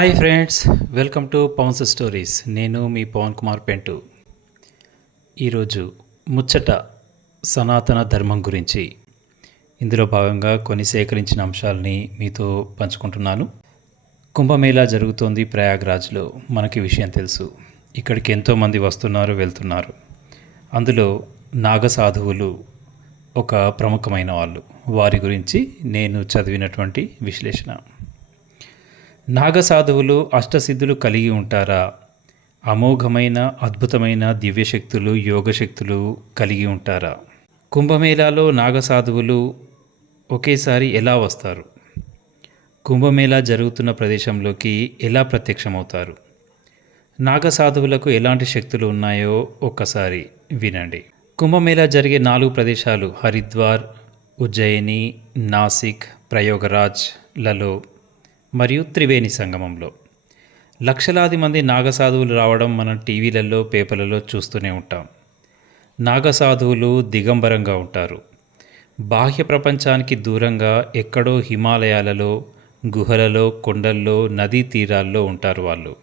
Hi friends welcome to Pavan's stories నేను మీ పవన్ కుమార్ పెంటు ఈరోజు ముచ్చట సనాతన ధర్మం గురించి. ఇందులో భాగంగా కొన్ని సేకరించిన అంశాలని మీతో పంచుకుంటున్నాను. కుంభమేళా జరుగుతోంది ప్రయాగ్రాజ్లో. మనకి విషయం తెలుసు. ఇక్కడికి ఎంతోమంది వస్తున్నారు వెళ్తున్నారు. అందులో నాగ సాధువులు ఒక ప్రముఖమైన వాళ్ళు. వారి గురించి నేను చదివినటువంటి విశ్లేషణ. నాగసాధువులు అష్టసిద్ధులు కలిగి ఉంటారా? అమోఘమైన అద్భుతమైన దివ్యశక్తులు యోగశక్తులు కలిగి ఉంటారా? కుంభమేళాలో నాగసాధువులు ఒకేసారి ఎలా వస్తారు? కుంభమేళా జరుగుతున్న ప్రదేశంలోకి ఎలా ప్రత్యక్షమవుతారు? నాగసాధువులకు ఎలాంటి శక్తులు ఉన్నాయో ఒక్కసారి వినండి. కుంభమేళా జరిగే నాలుగు ప్రదేశాలు హరిద్వార్ ఉజ్జయిని నాసిక్ ప్రయోగరాజ్లలో మరియు త్రివేణి సంగమంలో. లక్షలాది మంది నాగసాధువులు రావడం మనం టీవీలలో పేపర్లలో చూస్తూనే ఉంటాం. నాగసాధువులు దిగంబరంగా ఉంటారు. బాహ్య ప్రపంచానికి దూరంగా ఎక్కడో హిమాలయాలలో గుహలలో కొండల్లో నదీ తీరాల్లో ఉంటారు వాళ్ళు.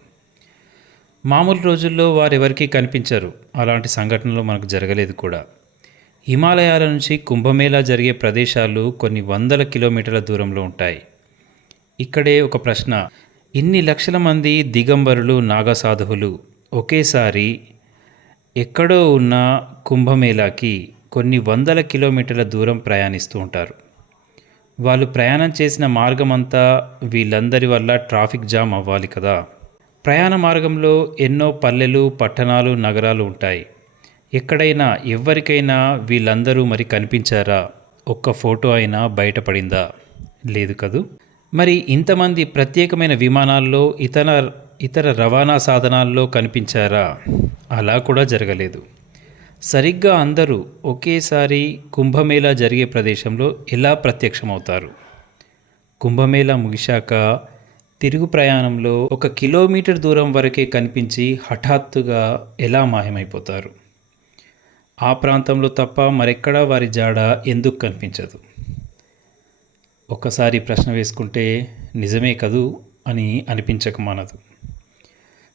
మామూలు రోజుల్లో వారెవరికీ కనిపించరు. అలాంటి సంఘటనలు మనకు జరగలేదు కూడా. హిమాలయాల నుంచి కుంభమేళా జరిగే ప్రదేశాలు కొన్ని వందల కిలోమీటర్ల దూరంలో ఉంటాయి. ఇక్కడే ఒక ప్రశ్న. ఇన్ని లక్షల మంది దిగంబరులు నాగసాధువులు ఒకేసారి ఎక్కడో ఉన్న కుంభమేళాకి కొన్ని వందల కిలోమీటర్ల దూరం ప్రయాణిస్తూ ఉంటారు. వాళ్ళు ప్రయాణం చేసిన మార్గమంతా వీళ్ళందరి వల్ల ట్రాఫిక్ జామ్ అవ్వాలి కదా. ప్రయాణ మార్గంలో ఎన్నో పల్లెలు పట్టణాలు నగరాలు ఉంటాయి. ఎక్కడైనా ఎవరికైనా వీళ్ళందరూ మరి కనిపించారా? ఒక్క ఫోటో అయినా బయటపడిందా? లేదు కదూ? మరి ఇంతమంది ప్రత్యేకమైన విమానాల్లో ఇతర ఇతర రవాణా సాధనాల్లో కనిపించారా? అలా కూడా జరగలేదు. సరిగ్గా అందరూ ఒకేసారి కుంభమేళా జరిగే ప్రదేశంలో ఎలా ప్రత్యక్షమవుతారు? కుంభమేళా ముగిశాక తిరుగు ప్రయాణంలో ఒక కిలోమీటర్ దూరం వరకే కనిపించి హఠాత్తుగా ఎలా మాయమైపోతారు? ఆ ప్రాంతంలో తప్ప మరెక్కడా వారి జాడ ఎందుకు కనిపించదు? ఒక్కసారి ప్రశ్న వేసుకుంటే నిజమే కదూ అని అనిపించక మానదు.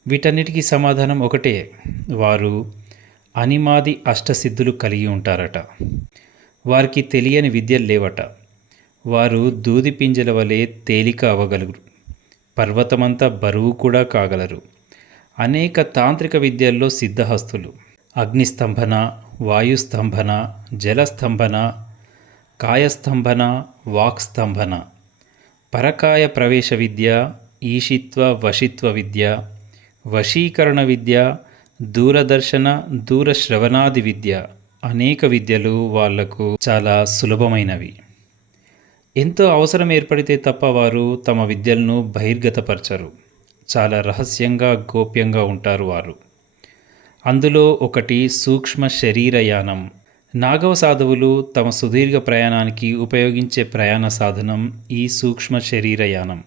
వీటన్నిటికీ సమాధానం ఒకటే. వారు అనిమాది అష్టసిద్ధులు కలిగి ఉంటారట. వారికి తెలియని విద్యలు లేవట. వారు దూది పింజల వలె తేలిక అవ్వగలరు. పర్వతమంతా బరువు కూడా కాగలరు. అనేక తాంత్రిక విద్యల్లో సిద్ధహస్తులు. అగ్నిస్తంభన వాయుస్తంభన జలస్తంభన కాయస్తంభన వాక్స్తంభన. పరకాయ ప్రవేశ విద్య ఈషిత్వ వశిత్వ విద్య. వశీకరణ విద్య దూరదర్శన దూరశ్రవణాది విద్య. అనేక విద్యలు వాళ్ళకు చాలా సులభమైనవి. ఎంతో అవసరం ఏర్పడితే తప్ప వారు తమ విద్యలను బహిర్గతపరచరు. చాలా రహస్యంగా గోప్యంగా ఉంటారు వారు. అందులో ఒకటి సూక్ష్మ శరీరయానం. నాగవ సాధువులు తమ సుదీర్ఘ ప్రయాణానికి ఉపయోగించే ప్రయాణ సాధనం ఈ సూక్ష్మ శరీరయానం.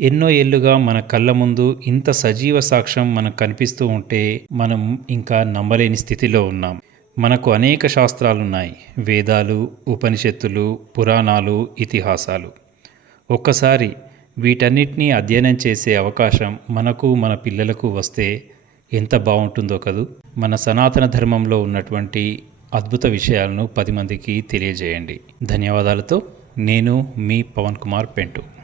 ఎన్నో ఏళ్ళుగా మన కళ్ళ ముందు ఇంత సజీవ సాక్ష్యం మనకు కనిపిస్తూ ఉంటే మనం ఇంకా నమ్మలేని స్థితిలో ఉన్నాం. మనకు అనేక శాస్త్రాలున్నాయి. వేదాలు ఉపనిషత్తులు పురాణాలు ఇతిహాసాలు. ఒక్కసారి వీటన్నిటినీ అధ్యయనం చేసే అవకాశం మనకు మన పిల్లలకు వస్తే ఎంత బాగుంటుందో కదూ? మన సనాతన ధర్మంలో ఉన్నటువంటి అద్భుత విషయాలను పది మందికి తెలియజేయండి. ధన్యవాదాలతో నేను మీ పవన్ కుమార్ పెంటు.